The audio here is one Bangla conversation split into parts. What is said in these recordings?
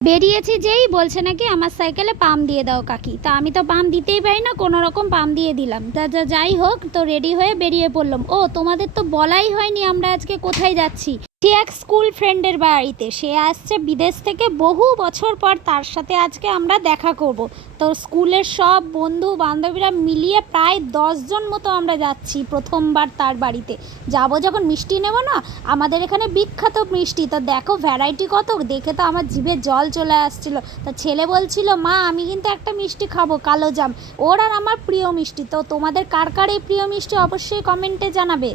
বেরিয়েছি যেই বলছে নাকি আমার সাইকেলে পাম্প দিয়ে দাও কাকি। তা আমি তো পাম্প দিতেই পারি না, কোনো রকম পাম্প দিয়ে দিলাম। যাই হোক, তো রেডি হয়ে বেরিয়ে পড়লাম। ও তোমাদের তো বলাই হয়নি আমরা আজকে কোথায় যাচ্ছি। সে এক স্কুল ফ্রেন্ডের বাড়িতে, সে আসছে বিদেশ থেকে বহু বছর পর, তার সাথে আজকে আমরা দেখা করব। তো স্কুলের সব বন্ধু বান্ধবীরা মিলিয়ে প্রায় 10 জন মতো আমরা যাচ্ছি প্রথমবার তার বাড়িতে যাব। যখন মিষ্টি নেব না, আমাদের এখানে বিখ্যাত মিষ্টি, তো দেখো ভ্যারাইটি কত, দেখে তো আমার জিভে জল চলে আসছিল। তা ছেলে বলছিল, মা আমি কিন্তু একটা মিষ্টি খাবো, কালো জাম। ওর আর আমার প্রিয় মিষ্টি। তো তোমাদের কার কার এই প্রিয় মিষ্টি অবশ্যই কমেন্টে জানাবে।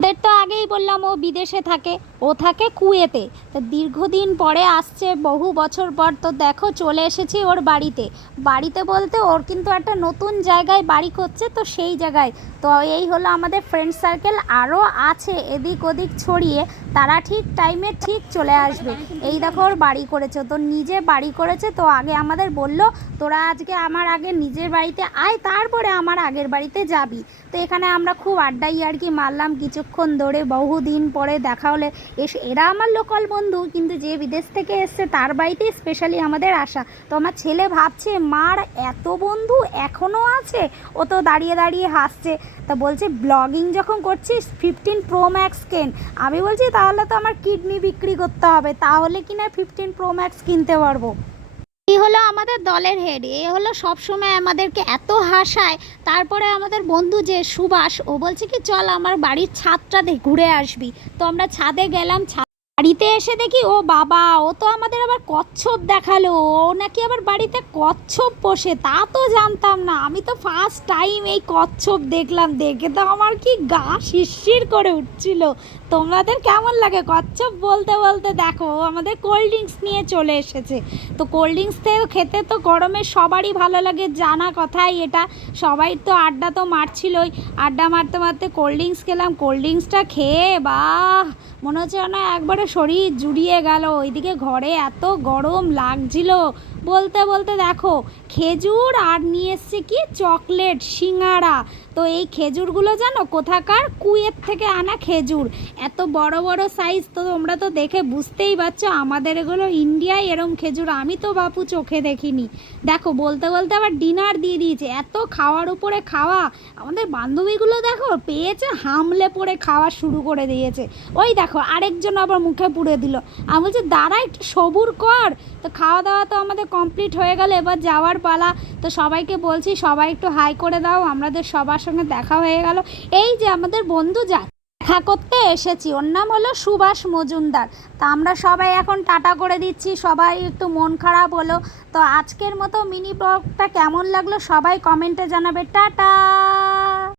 ওদের তো আগেই বললাম ও বিদেশে থাকে, ও থাকে কুয়েতে। তো দীর্ঘদিন পরে আসছে, বহু বছর পর। তো দেখো চলে এসেছি ওর বাড়িতে। বাড়িতে বলতে ওর কিন্তু একটা নতুন জায়গায় বাড়ি করছে, তো সেই জায়গায়। তো এই হলো আমাদের ফ্রেন্ড সার্কেল, আরও আছে এদিক ওদিক ছড়িয়ে, তারা ঠিক টাইমে ঠিক চলে আসবে। এই দেখো ওর বাড়ি করেছে, তো নিজে বাড়ি করেছে। তো আগে আমাদের বলল, তোরা আজকে আমার আগে নিজের বাড়িতে আয়, তারপরে আমার আগের বাড়িতে যাবি। তো এখানে আমরা খুব আড্ডা ইয়ার্কি মারলাম কিছুক্ষণ ধরে, বহুদিন পরে দেখা হলে। এরা আমার লোকাল বন্ধু, কিন্তু যে বিদেশ থেকে এসছে তার বাড়িতেই স্পেশালি আমাদের আসা। তো আমার ছেলে ভাবছে, মার এত বন্ধু এখনও আছে। ও তো দাঁড়িয়ে দাঁড়িয়ে হাসছে। তা বলছে, ব্লগিং যখন করছিস 15 Pro Max কেন। আমি বলছি, তাহলে তো আমার কিডনি বিক্রি করতে হবে, তাহলে কিনা 15 Pro Max কিনতে পারবো। এই হলো আমাদের দলের হেড, এ হলো সবসময় আমাদেরকে এত হাসায়। তারপরে আমাদের বন্ধু যে সুভাষ, ও বলছে কি চল আমার বাড়ির ছাদটা ঘুরে আসবি। তো আমরা ছাদে গেলাম। বাড়িতে এসে দেখি, ও বাবা, ও তো আমাদের আবার কচ্ছপ দেখালো। ও নাকি আবার বাড়িতে কচ্ছপ পোষে, তা তো জানতাম না। আমি তো ফার্স্ট টাইম এই কচ্ছপ দেখলাম, দেখে তো আমার কি গা শিরশির করে উঠছিল। তোমাদের কেমন লাগে কচ্ছপ? বলতে বলতে দেখো আমাদের কোল্ড ড্রিঙ্কস নিয়ে চলে এসেছে। তো কোল্ড ড্রিঙ্কস খেতে তো গরমে সবারই ভালো লাগে, জানা কথাই এটা। সবাই তো আড্ডা তো মারছিলই, আড্ডা মারতে মারতে কোল্ড ড্রিঙ্কস খেলাম। কোল্ড ড্রিঙ্কসটা খেয়ে বাহ, মনে হচ্ছে না একবারে শরীর জুড়িয়ে গেল। ওইদিকে ঘরে এত গরম লাগছিল। বলতে বলতে দেখো খেজুর আর নিয়ে এসছে কি চকলেট সিঙ্গারা। তো এই খেজুরগুলো জানো কোথাকার? কুয়েত থেকে আনা খেজুর, এত বড় বড় সাইজ। তো তোমরা তো দেখে বুঝতেই পারছো, আমাদের এগুলো ইন্ডিয়ায় এরম খেজুর আমি তো বাপু চোখে দেখিনি। দেখো বলতে বলতে আবার ডিনার দিয়ে দিয়েছে, এত খাওয়ার উপরে খাওয়া। আমাদের বান্ধবীগুলো দেখো পেয়েছে, হামলে পড়ে খাওয়া শুরু করে দিয়েছে। ওই দেখো আরেকজন আবার মুখে পুড়ে দিল। আমি বলছি দাঁড়া একটু সবুর কর। তো খাওয়া দাওয়া তো আমাদের কমপ্লিট হয়ে গেল, এবার যাওয়ার পালা। তো সবাইকে বলছি সবাই একটু হাই করে দাও, আমাদের সবার সঙ্গে দেখা হয়ে গেল। এই যে আমাদের বন্ধু দেখা করতে এসেছি, ওর নাম হলো সুভাষ মজুমদার। তা আমরা সবাই এখন টাটা করে দিচ্ছি, সবাই একটু মন খারাপ হলো। তো আজকের মতো মিনি ব্লগটা কেমন লাগলো সবাই কমেন্টে জানাবে। টাটা।